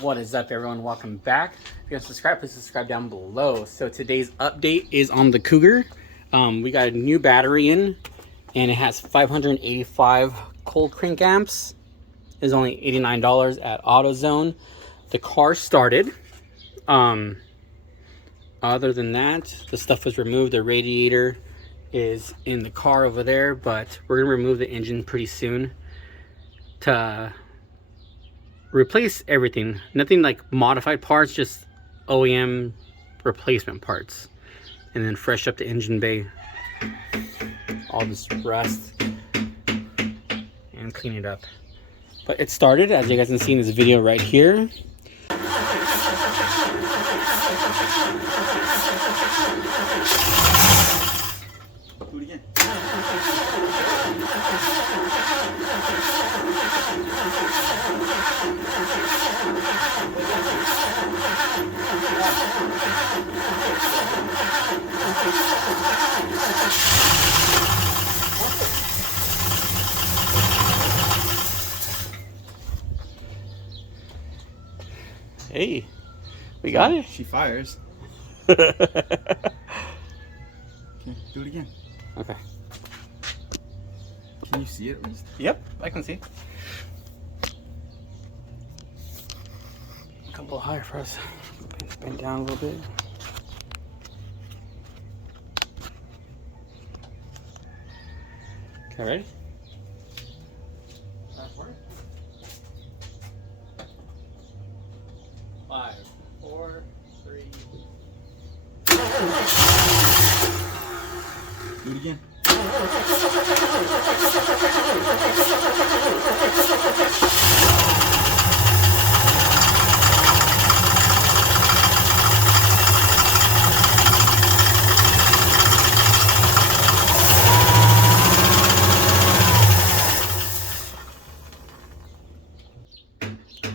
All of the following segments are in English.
What is up, everyone? Welcome back. If you haven't subscribed, please subscribe down below. So today's update is on the Cougar. We got a new battery in, and it has 585 cold crank amps. It's only $89 at AutoZone. The car started. Other than that, the stuff was removed. The radiator is in the car over there, but we're gonna remove the engine pretty soon to replace everything. Nothing like modified parts, just OEM replacement parts, and then fresh up the engine bay, all this rust, and clean it up. But it started, as you guys can see in this video right here. Do it again. Hey, we got it. She fires. Okay, do it again. Okay. Can you see it at least? Yep, I can see. A couple higher for us. Bend down a little bit. Okay, ready? Last word. 5, 4, 3. Do it again.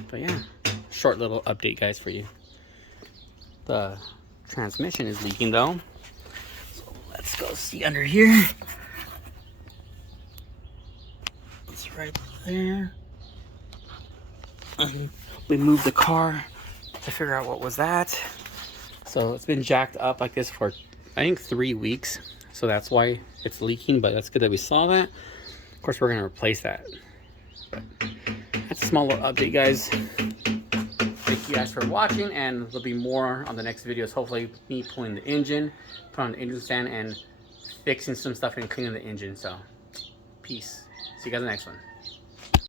But yeah, short little update, guys, for you. The transmission is leaking though, so let's go see under here. It's right there. We moved the car to figure out what was that. So it's been jacked up like this for I think 3 weeks, so that's why it's leaking. But that's good that we saw that. Of course, we're gonna replace that. But that's a small little update, guys. Thank you guys for watching, and there'll be more on the next videos. Hopefully me pulling the engine, put on the engine stand, and fixing some stuff and cleaning the engine. So peace. See you guys in the next one.